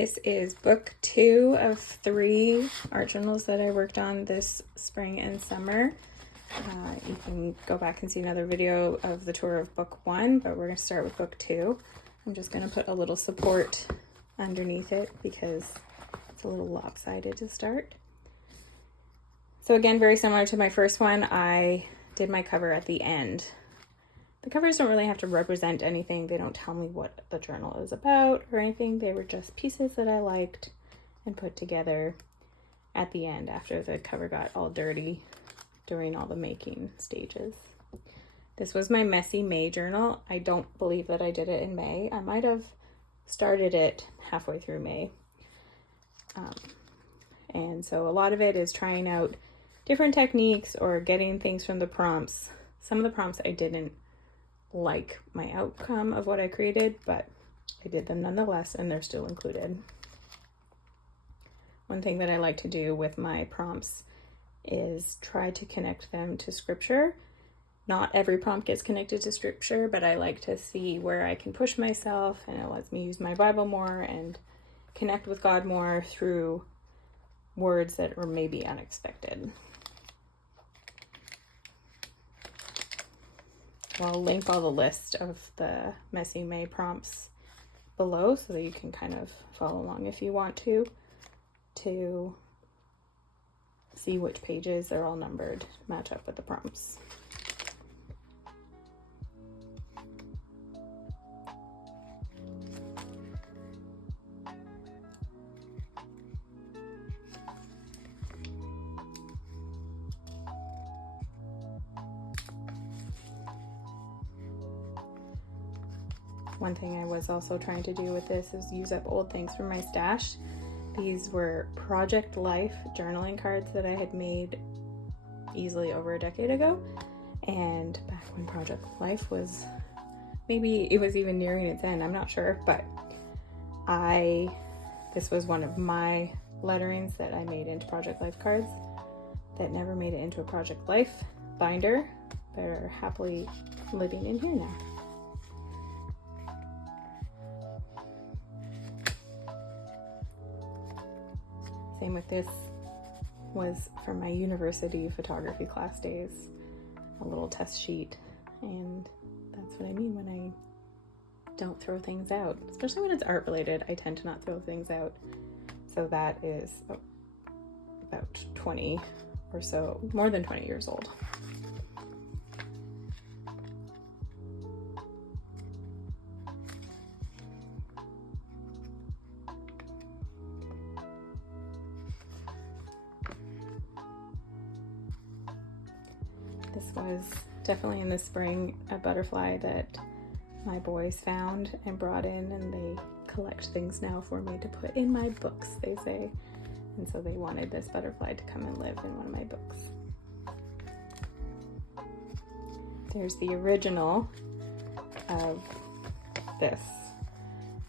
This is book 2 of 3 art journals that I worked on this spring and summer. You can go back and see another video of the tour of book 1, but we're going to start with book 2. I'm just going to put a little support underneath it because it's a little lopsided to start. So again, very similar to my first one, I did my cover at the end. The covers don't really have to represent anything. They don't tell me what the journal is about or anything. They were just pieces that I liked and put together at the end after the cover got all dirty during all the making stages. This was my Messy May journal. I don't believe that I did it in May. I might have started it halfway through May. And so a lot of it is trying out different techniques or getting things from the prompts. Some of the prompts I didn't like my outcome of what I created, but I did them nonetheless, and they're still included. One thing that I like to do with my prompts is try to connect them to scripture. Not every prompt gets connected to scripture, but I like to see where I can push myself, and it lets me use my Bible more and connect with God more through words that are maybe unexpected. I'll link all the list of the Messy May prompts below so that you can kind of follow along if you want to see which pages they're all numbered, match up with the prompts. One thing I was also trying to do with this is use up old things from my stash. These were Project Life journaling cards that I had made easily over a decade ago. And back when Project Life was, maybe it was even nearing its end, I'm not sure, but this was one of my letterings that I made into Project Life cards that never made it into a Project Life binder, but are happily living in here now. Same with this, was from my university photography class days, a little test sheet, and that's what I mean when I don't throw things out, especially when it's art related. I tend to not throw things out. So that is about 20 or so, more than 20 years old. This was definitely in the spring, a butterfly that my boys found and brought in, and they collect things now for me to put in my books, they say. And so they wanted this butterfly to come and live in one of my books. There's the original of this.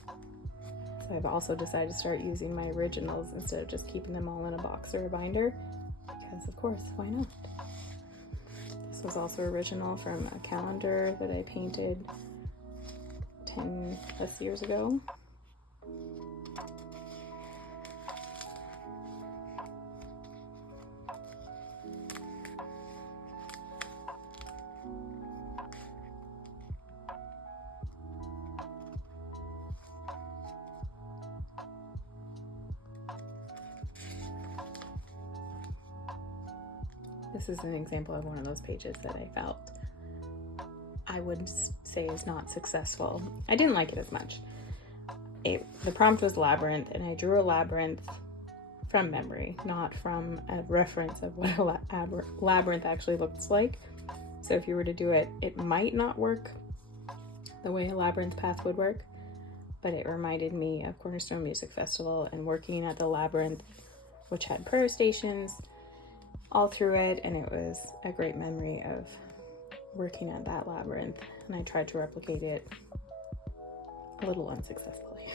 So I've also decided to start using my originals instead of just keeping them all in a box or a binder, because of course, why not? This was also original from a calendar that I painted 10 plus years ago. This is an example of one of those pages that I felt I would say is not successful. I didn't like it as much. The prompt was labyrinth, and I drew a labyrinth from memory, not from a reference of what a labyrinth actually looks like. So if you were to do it, it might not work the way a labyrinth path would work, but it reminded me of Cornerstone Music Festival and working at the labyrinth, which had prayer stations all through it, and it was a great memory of working at that labyrinth, and I tried to replicate it a little unsuccessfully.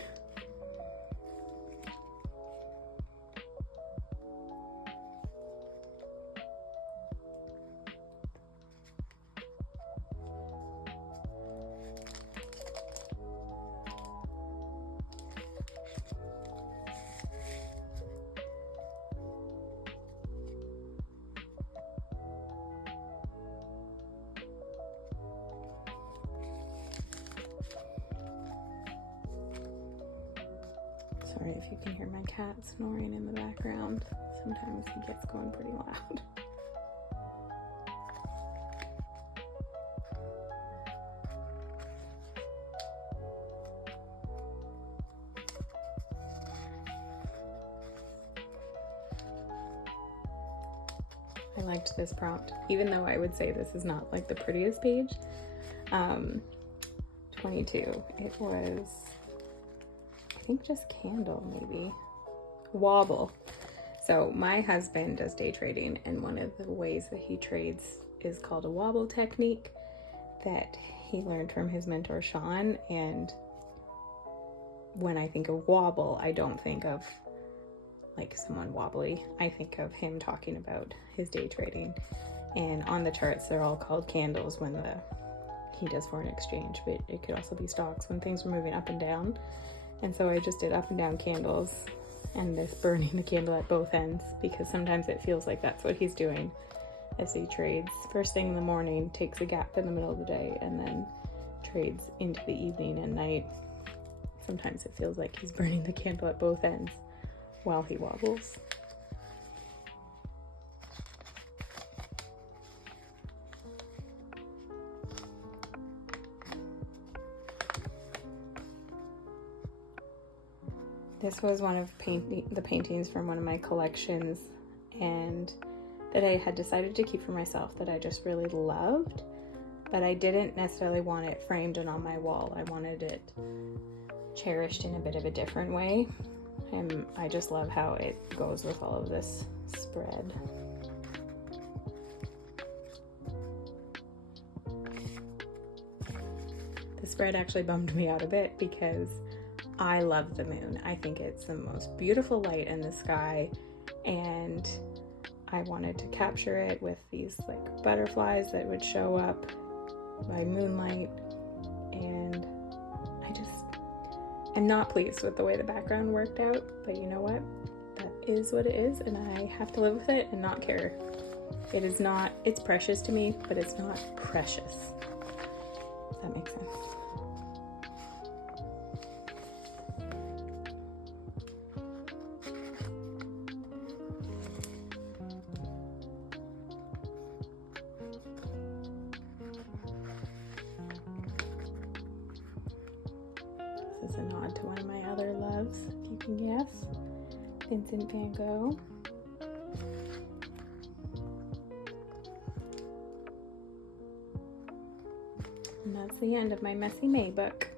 Sorry if you can hear my cat snoring in the background. Sometimes he gets going pretty loud. I liked this prompt, even though I would say this is not like the prettiest page. 22, it was, I think just candle maybe. Wobble. So my husband does day trading, and one of the ways that he trades is called a wobble technique that he learned from his mentor Sean. And when I think of wobble, I don't think of like someone wobbly. I think of him talking about his day trading. And on the charts, they're all called candles when he does foreign exchange, but it could also be stocks when things were moving up and down. And so I just did up and down candles, and this burning the candle at both ends, because sometimes it feels like that's what he's doing as he trades first thing in the morning, takes a gap in the middle of the day, and then trades into the evening and night. Sometimes it feels like he's burning the candle at both ends while he wobbles. This was one of the paintings from one of my collections, and that I had decided to keep for myself, that I just really loved, but I didn't necessarily want it framed and on my wall. I wanted it cherished in a bit of a different way. And I just love how it goes with all of this spread. The spread actually bummed me out a bit because I love the moon. I think it's the most beautiful light in the sky, and I wanted to capture it with these like butterflies that would show up by moonlight, and I'm not pleased with the way the background worked out, but you know what? That is what it is, and I have to live with it and not care. It's precious to me, but it's not precious. If that makes sense. This is a nod to one of my other loves, if you can guess. Vincent van Gogh. And that's the end of my Messy May book.